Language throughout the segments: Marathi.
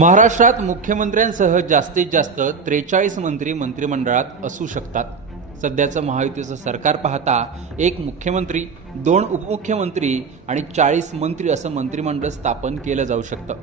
महाराष्ट्रात मुख्यमंत्र्यांसह जास्तीत जास्त त्रेचाळीस मंत्री मंत्रिमंडळात असू शकतात. सध्याचं महायुतीचं सरकार पाहता एक मुख्यमंत्री दोन उपमुख्यमंत्री आणि चाळीस मंत्री असं मंत्रिमंडळ स्थापन केलं जाऊ शकतं.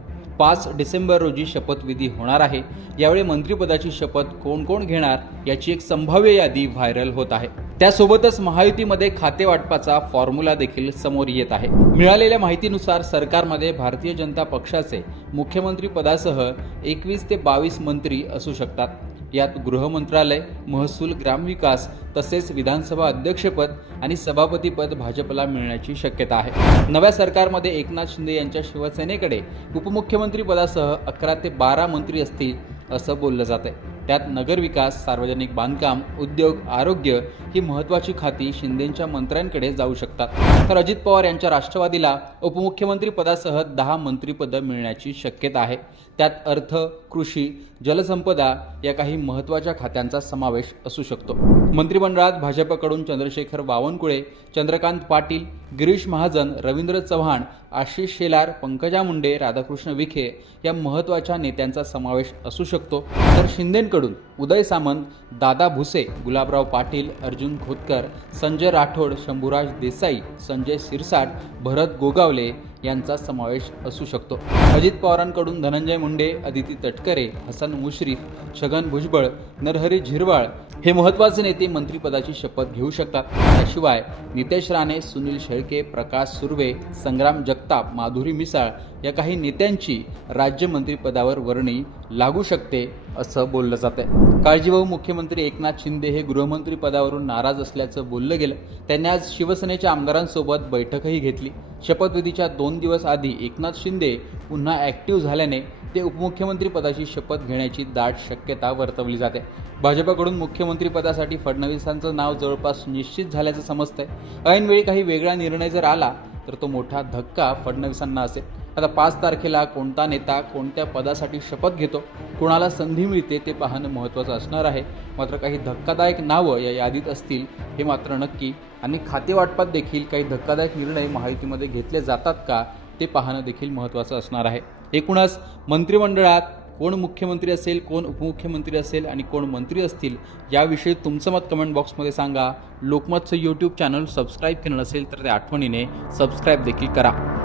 पाच डिसेंबर रोजी शपथविधी होणार आहे. यावेळी मंत्रिपदाची शपथ कोण कोण घेणार याची एक संभाव्य यादी व्हायरल होत आहे. त्यासोबतच महायुतीमध्ये खाते वाटपाचा फॉर्म्युला देखील समोर येत आहे. मिळालेल्या माहितीनुसार सरकारमध्ये भारतीय जनता पक्षाचे मुख्यमंत्री पदासह एकवीस ते बावीस मंत्री असू शकतात. यात गृहमंत्रालय महसूल ग्रामविकास तसेच विधानसभा अध्यक्षपद आणि सभापतीपद भाजपला मिळण्याची शक्यता आहे. नव्या सरकारमध्ये एकनाथ शिंदे यांच्या शिवसेनेकडे उपमुख्यमंत्री पदासह अकरा ते बारा मंत्री असतील असं बोललं जात आहे त्यात नगरविकास सार्वजनिक बांधकाम उद्योग आरोग्य ही महत्त्वाची खाती शिंदेंच्या मंत्र्यांकडे जाऊ शकतात. तर अजित पवार यांच्या राष्ट्रवादीला उपमुख्यमंत्री पदासह दहा मंत्रिपदं मिळण्याची शक्यता आहे. त्यात अर्थ कृषी जलसंपदा या काही महत्त्वाच्या खात्यांचा समावेश असू शकतो. मंत्रिमंडळात भाजपकडून चंद्रशेखर बावनकुळे चंद्रकांत पाटील गिरीश महाजन रवींद्र चव्हाण आशिष शेलार पंकजा मुंडे राधाकृष्ण विखे या महत्त्वाच्या नेत्यांचा समावेश असू शकतो. तर शिंदेंकडून उदय सामंत दादा भुसे गुलाबराव पाटील अर्जुन खोतकर संजय राठोड शंभूराज देसाई संजय सिरसाट भरत गोगावले यांचा समावेश असू शकतो. अजित पवारांकडून धनंजय मुंडे अदिती तटकरे हसन मुश्रीफ छगन भुजबळ नरहरी झिरवाळ हे महत्त्वाचे नेते मंत्रिपदाची शपथ घेऊ शकतात. त्याशिवाय नितेश राणे सुनील शेळके प्रकाश सुर्वे संग्राम जगताप माधुरी मिसाळ या काही नेत्यांची राज्यमंत्रीपदावर वर्णी लागू शकते असं बोललं जातं काळजीभाऊ मुख्यमंत्री एकनाथ शिंदे हे गृहमंत्री पदावरून नाराज असल्याचं बोललं गेलं. त्यांनी आज शिवसेनेच्या आमदारांसोबत बैठकही घेतली. शपथविधीच्या दोन दिवस आधी एकनाथ शिंदे पुन्हा ॲक्टिव्ह झाल्याने ते उपमुख्यमंत्री पदाची शपथ घेण्याची दाट शक्यता वर्तवली जाते. भाजपाकडून मुख्यमंत्री पदासाठी फडणवीसांचं नाव जवळपास निश्चित झाल्याचं समजतंय. ऐनवेळी काही वेगळा निर्णय जर आला तर तो मोठा धक्का फडणवीसांना असेल. आता पाच तारखेला कोणता नेता कोणत्या पदासाठी शपथ घेतो कोणाला संधी मिळते ते पाहणं महत्त्वाचं असणार आहे. मात्र काही धक्कादायक नावं या यादीत असतील हे मात्र नक्की. आणि खातेवाटपात देखील काही धक्कादायक निर्णय माहितीमध्ये घेतले जातात का ते पाहणं देखील महत्त्वाचं असणार आहे. एकूणच मंत्रिमंडळात कोण मुख्यमंत्री असेल कोण उपमुख्यमंत्री असेल आणि कोण मंत्री असतील याविषयी तुमचं मत कमेंट बॉक्समध्ये सांगा. लोकमतचं यूट्यूब चॅनल सबस्क्राईब केलं नसेल तर त्या आठवणीने सबस्क्राईब देखील करा.